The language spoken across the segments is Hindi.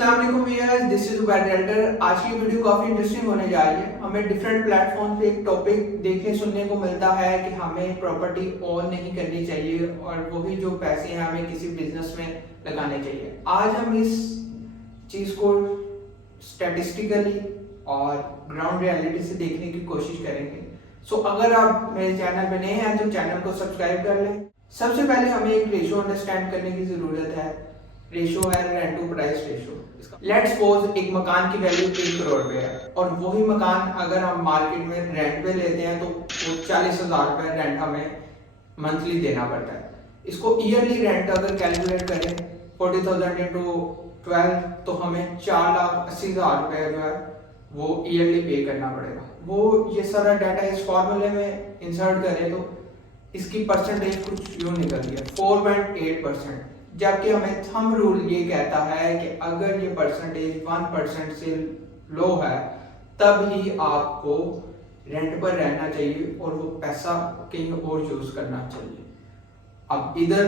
अस्सलाम वालेकुम व्यूअर्स, दिस इज उबैद रेल्डर। आज की वीडियो काफी इंटरेस्टिंग होने जा रही है। हमें डिफरेंट प्लेटफॉर्म पे एक टॉपिक देखने सुनने को मिलता है कि हमें प्रॉपर्टी ओन नहीं करनी चाहिए और वही जो पैसे हैं हमें किसी बिजनेस में लगाने चाहिए। आज हम इस चीज को स्टैटिस्टिकली और ग्राउंड रियलिटी से देखने की कोशिश करेंगे। सो अगर आप मेरे चैनल पे नए हैं तो चैनल को सब्सक्राइब कर लें। सबसे पहले हमें एक रेशो अंडरस्टैंड करने की जरूरत है। रेशो है rent to price ratio. Let's suppose एक मकान की वैल्यू 1 करोड़ रुपए है और वही मकान अगर हम मार्केट में रेंट पे लेते हैं तो वो 40,000 रुपए रेंट हमें मंथली देना पड़ता है। इसको ईयरली रेंट अगर कैलकुलेट करें 40,000 इंटू 12 तो हमें 4,80,000 रुपए जो है वो ईयरली पे करना पड़ेगा। वो ये सारा डाटा इस फॉर्मूले में इंसर्ट करें तो इसकी परसेंटेज कुछ यूं निकलती है 4.8%, जबकि हमें थंब रूल ये कहता है कि अगर ये परसेंटेज 1% से लो है तब ही आपको रेंट पर रहना चाहिए और वो पैसा कहीं और यूज करना चाहिए। अब इधर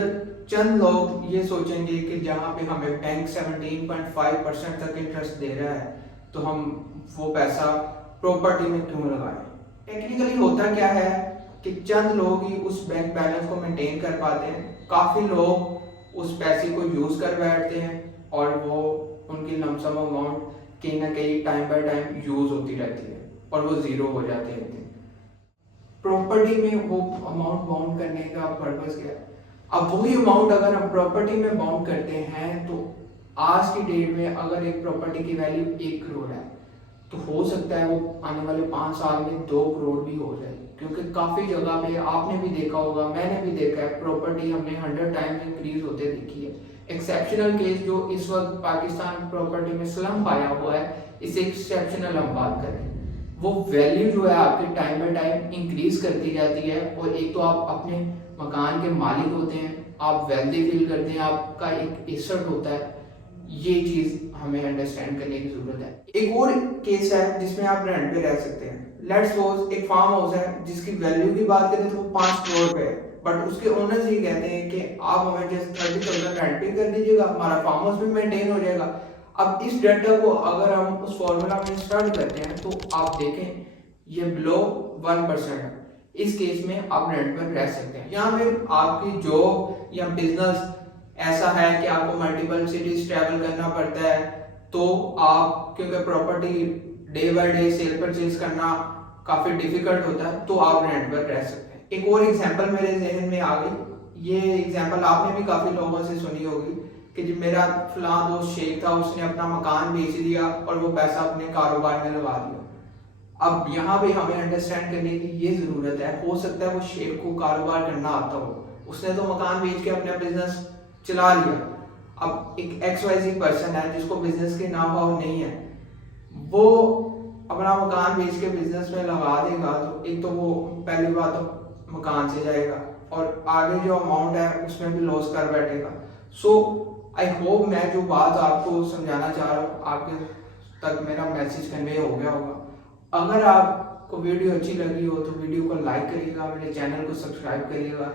चंद लोग ये सोचेंगे कि जहाँ पे हमें बैंक 17.5% तक इंटरेस्ट दे रहा है तो हम वो पैसा प्रॉपर्टी में क्यों लगाएं। टेक्निकली होता क्या है कि चंद लोग ही उस बैंक बैलेंस को मेंटेन कर पाते हैं, काफी लोग उस पैसे को यूज कर बैठते हैं और वो उनकी लमसम अमाउंट कहीं ना कहीं टाइम बाय टाइम यूज होती रहती है और वो जीरो हो जाते हैं। प्रॉपर्टी में वो अमाउंट बाउंड करने का पर्पस क्या है? अब वही अमाउंट अगर हम प्रॉपर्टी में बाउंड करते हैं तो आज की डेट में अगर एक प्रॉपर्टी की वैल्यू 1 करोड़ है तो हो सकता है वो आने वाले 5 साल में 2 करोड़ भी हो जाए, क्योंकि काफी जगह पे आपने भी देखा होगा, मैंने भी देखा है, प्रॉपर्टी हमने 100 टाइम इंक्रीज होते देखी है। एक्सेप्शनल केस जो इस वक्त पाकिस्तान प्रॉपर्टी में स्लम्प आया हुआ है, इसे एक्सेप्शनल हम बात करें, वो वैल्यू जो है आपके टाइम बाय टाइम इंक्रीज करती जाती है और एक तो आप अपने मकान के मालिक होते हैं, आप वेल्दी फील करते हैं, आपका एक एसेट होता है। ये चीज हमें अंडरस्टैंड करने की जरूरत है। एक और केस है जिसमें आप रेंट पे रह सकते हैं। लेट्स सपोज एक फार्म हाउस है जिसकी वैल्यू की बात करें तो वो 5 करोड़ रुपए है, बट उसके ओनर्स ये कहते हैं कि आप हमें जस्ट 30,000 रेंट पे कर दीजिएगा, हमारा फार्म हाउस भी मेंटेन हो जाएगा। अब इस डेटा को अगर हम उस फॉर्मूला में स्टार्ट करते हैं तो आप देखें ये बिलो 1% है। इस केस में आप रेंट पर रह सकते हैं। यहाँ पे आपकी जॉब या बिजनेस ऐसा है कि आपको मल्टीपल सिटीज ट्रैवल करना पड़ता है तो आप, क्योंकि property day by day cell purchase करना काफी डिफिकल्ट होता है, तो आप रेंट पर रह सकते हैं। एक और एग्जांपल मेरे जहन में आ गई। ये एग्जांपल आपने भी काफी लोगों से सुनी होगी कि जो मेरा फलां दोस्त शेख था, उसने अपना मकान बेच दिया और वो पैसा अपने कारोबार में लगा दिया। अब यहाँ पे हमें अंडरस्टैंड करने की ये जरूरत है, हो सकता है वो शेख को कारोबार करना आता हो, उसने तो मकान बेच के अपना बिजनेस चला लिया। अब एक XYZ पर्सन है जिसको बिजनेस के नाम वाम नहीं है, वो अपना मकान बेच के बिजनेस में लगा देगा तो एक तो वो पहली बात तो मकान से जाएगा और आगे जो अमाउंट है उसमें भी लॉस कर बैठेगा। सो आई होप मैं जो बात आपको समझाना चाह रहा हूँ आपके तक मेरा मैसेज कन्वे हो गया होगा। अगर आपको वीडियो अच्छी लगी हो तो वीडियो को लाइक करिएगा, मेरे चैनल को सब्सक्राइब करिएगा।